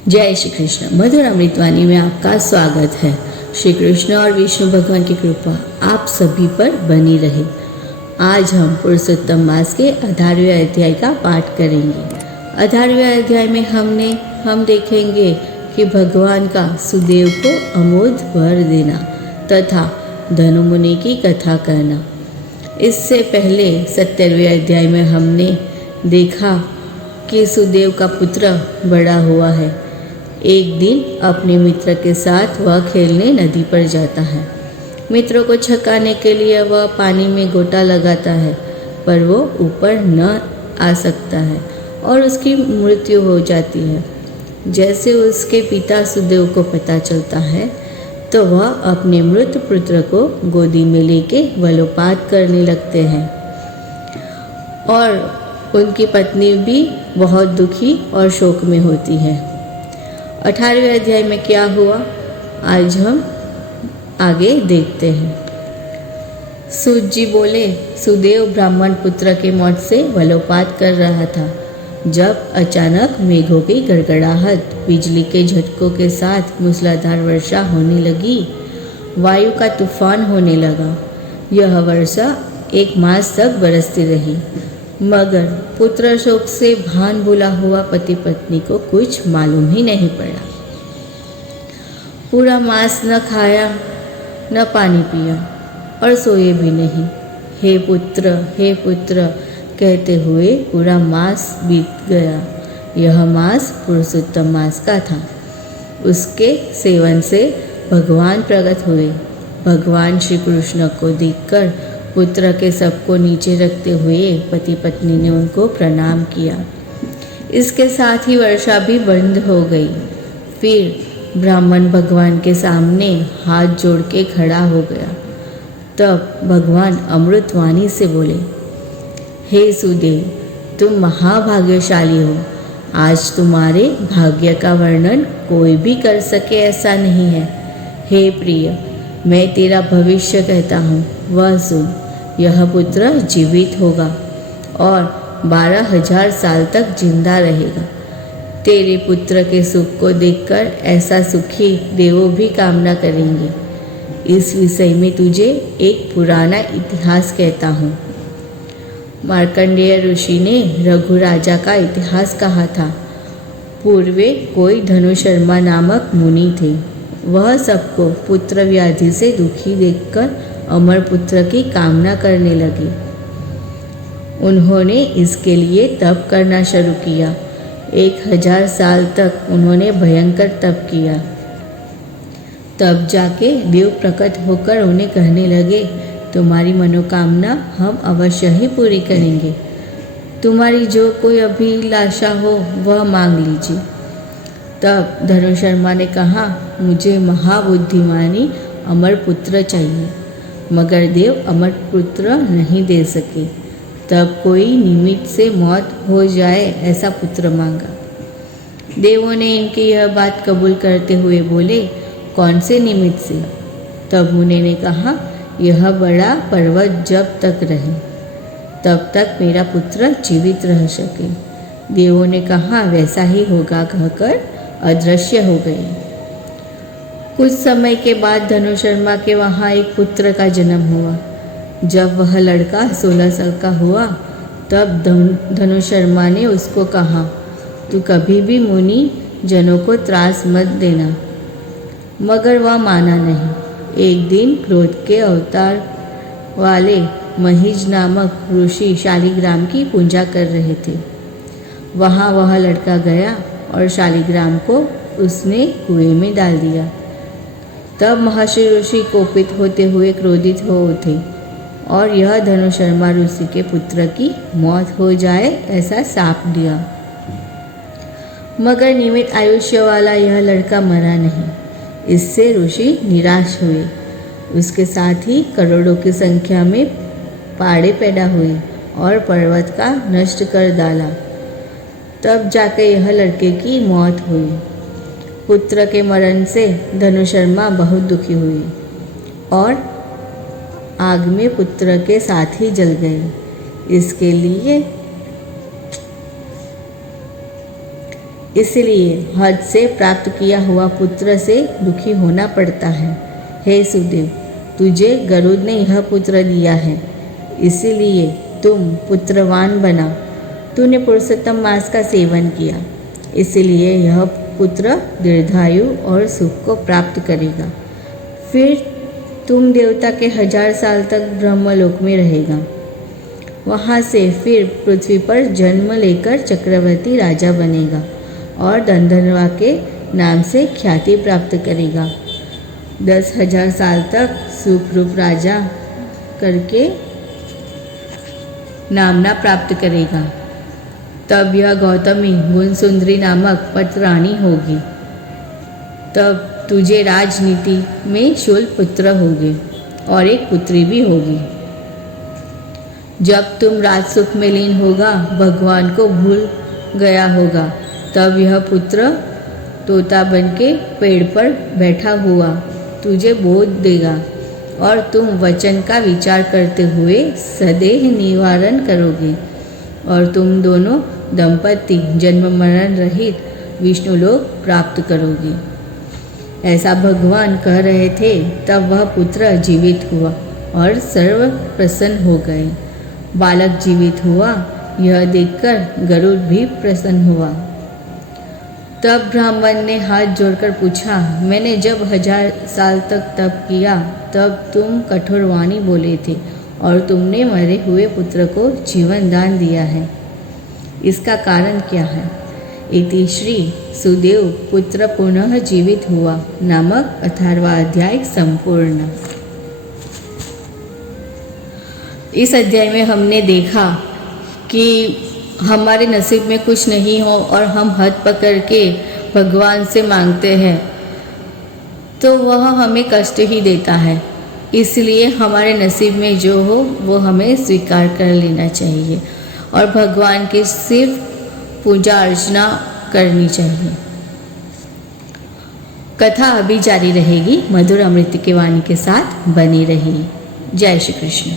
जय श्री कृष्ण। मधुर अमृतवाणी में आपका स्वागत है। श्री कृष्ण और विष्णु भगवान की कृपा आप सभी पर बनी रहे। आज हम पुरुषोत्तम मास के 18वें अध्याय का पाठ करेंगे। 18वें अध्याय में हम देखेंगे कि भगवान का सुदेव को अमोघ वर देना तथा धनु मुनि की कथा करना। इससे पहले 70वें अध्याय में हमने देखा कि सुदेव का पुत्र बड़ा हुआ है। एक दिन अपने मित्र के साथ वह खेलने नदी पर जाता है। मित्रों को छकाने के लिए वह पानी में गोता लगाता है, पर वो ऊपर न आ सकता है और उसकी मृत्यु हो जाती है। जैसे उसके पिता सुदेव को पता चलता है तो वह अपने मृत पुत्र को गोदी में लेके वलोपात करने लगते हैं और उनकी पत्नी भी बहुत दुखी और शोक में होती है। 18वें अध्याय में क्या हुआ आज हम आगे देखते हैं। सूत जी बोले, सुदेव ब्राह्मण पुत्र के मौत से वलोपात कर रहा था जब अचानक मेघों की गड़गड़ाहट, बिजली के झटकों के साथ मूसलाधार वर्षा होने लगी। वायु का तूफान होने लगा। यह वर्षा 1 मास तक बरसती रही, मगर पुत्र शोक से भान भुला हुआ पति पत्नी को कुछ मालूम ही नहीं पड़ा। पूरा मास न खाया न पानी पिया और सोए भी नहीं। हे पुत्र कहते हुए पूरा मास बीत गया। यह मास पुरुषोत्तम मास का था। उसके सेवन से भगवान प्रकट हुए। भगवान श्री कृष्ण को देखकर पुत्र के सबको नीचे रखते हुए पति पत्नी ने उनको प्रणाम किया। इसके साथ ही वर्षा भी बंद हो गई। फिर ब्राह्मण भगवान के सामने हाथ जोड़ के खड़ा हो गया। तब भगवान अमृतवाणी से बोले, हे सुदेव, तुम महाभाग्यशाली हो। आज तुम्हारे भाग्य का वर्णन कोई भी कर सके ऐसा नहीं है। हे प्रिय, मैं तेरा भविष्य कहता हूँ, वह सुन। यह पुत्र जीवित होगा और 12,000 साल तक जिंदा रहेगा। तेरे पुत्र के सुख को देखकर ऐसा सुखी देवों भी कामना करेंगे। इस विषय में तुझे एक पुराना इतिहास कहता हूँ। मार्कंडेय ऋषि ने रघु राजा का इतिहास कहा था। पूर्वे कोई धनुशर्मा नामक मुनि थे। वह सबको पुत्र व्याधि से दुखी देखकर अमर पुत्र की कामना करने लगे। उन्होंने इसके लिए तप करना शुरू किया। 1000 साल तक उन्होंने भयंकर तप किया। तब जाके देव प्रकट होकर उन्हें कहने लगे, तुम्हारी मनोकामना हम अवश्य ही पूरी करेंगे। तुम्हारी जो कोई अभिलाषा हो वह मांग लीजिए। तब धनुशर्मा ने कहा, मुझे महाबुद्धिमानी अमर पुत्र चाहिए, मगर देव अमर पुत्र नहीं दे सके। तब कोई निमित्त से मौत हो जाए ऐसा पुत्र मांगा। देवों ने इनकी यह बात कबूल करते हुए बोले, कौन से निमित्त से? तब मुनि ने कहा, यह बड़ा पर्वत जब तक रहे तब तक मेरा पुत्र जीवित रह सके। देवों ने कहा, वैसा ही होगा कहकर अदृश्य हो गए। कुछ समय के बाद धनुशर्मा के वहाँ एक पुत्र का जन्म हुआ। जब वह लड़का 16 साल का हुआ तब धनुशर्मा ने उसको कहा, तू कभी भी मुनि जनों को त्रास मत देना। मगर वह माना नहीं। एक दिन क्रोध के अवतार वाले महिज नामक ऋषि शालिग्राम की पूजा कर रहे थे। वहाँ वह लड़का गया और शालिग्राम को उसने कुएं में डाल दिया। तब महर्षि ऋषि कोपित होते हुए क्रोधित हो उठे और यह धनुशर्मा ऋषि के पुत्र की मौत हो जाए ऐसा शाप दिया। मगर नियमित आयुष्य वाला यह लड़का मरा नहीं। इससे ऋषि निराश हुए। उसके साथ ही करोड़ों की संख्या में पाड़े पैदा हुए और पर्वत का नष्ट कर डाला। तब जाकर यह लड़के की मौत हुई। पुत्र के मरण से धनुशर्मा बहुत दुखी हुई और आग में पुत्र के साथ ही जल गए। इसलिए हद से प्राप्त किया हुआ पुत्र से दुखी होना पड़ता है। हे सुदेव, तुझे गरुड़ ने यह पुत्र दिया है, इसीलिए तुम पुत्रवान बना। तूने पुरुषोत्तम मास का सेवन किया, इसलिए यह पुत्र दीर्घायु और सुख को प्राप्त करेगा। फिर तुम देवता के 1000 साल तक ब्रह्मलोक में रहेगा। वहाँ से फिर पृथ्वी पर जन्म लेकर चक्रवर्ती राजा बनेगा और धनधनवा के नाम से ख्याति प्राप्त करेगा। 10,000 साल तक सुखरूप राजा करके नामना प्राप्त करेगा। तब यह गौतमी गुणसुंदरी नामक पटरानी होगी। तब तुझे राजनीति में शूल पुत्र होंगे और एक पुत्री भी होगी। जब तुम राजसुख में लीन होगा, भगवान को भूल गया होगा, तब यह पुत्र तोता बन के पेड़ पर बैठा हुआ तुझे बोध देगा और तुम वचन का विचार करते हुए सदेह निवारण करोगे और तुम दोनों दंपति जन्म मरण रहित विष्णुलोक प्राप्त करोगे। ऐसा भगवान कह रहे थे। तब वह पुत्र जीवित हुआ और सर्व प्रसन्न हो गए। बालक जीवित हुआ, यह देखकर गरुड़ भी प्रसन्न हुआ। तब ब्राह्मण ने हाथ जोड़कर पूछा, मैंने जब 1000 साल तक तप किया, तब तुम कठोर वाणी बोले थे और तुमने मरे हुए पुत्र को जीवन दान दिया है। इसका कारण क्या है? इति श्री सुदेव पुत्र पुनः जीवित हुआ नामक 18वां अध्याय संपूर्ण। इस अध्याय में हमने देखा कि हमारे नसीब में कुछ नहीं हो और हम हाथ पकड़ के भगवान से मांगते हैं तो वह हमें कष्ट ही देता है। इसलिए हमारे नसीब में जो हो वो हमें स्वीकार कर लेना चाहिए और भगवान की सिर्फ पूजा अर्चना करनी चाहिए। कथा अभी जारी रहेगी। मधुर अमृत की वाणी के साथ बनी रही। जय श्री कृष्ण।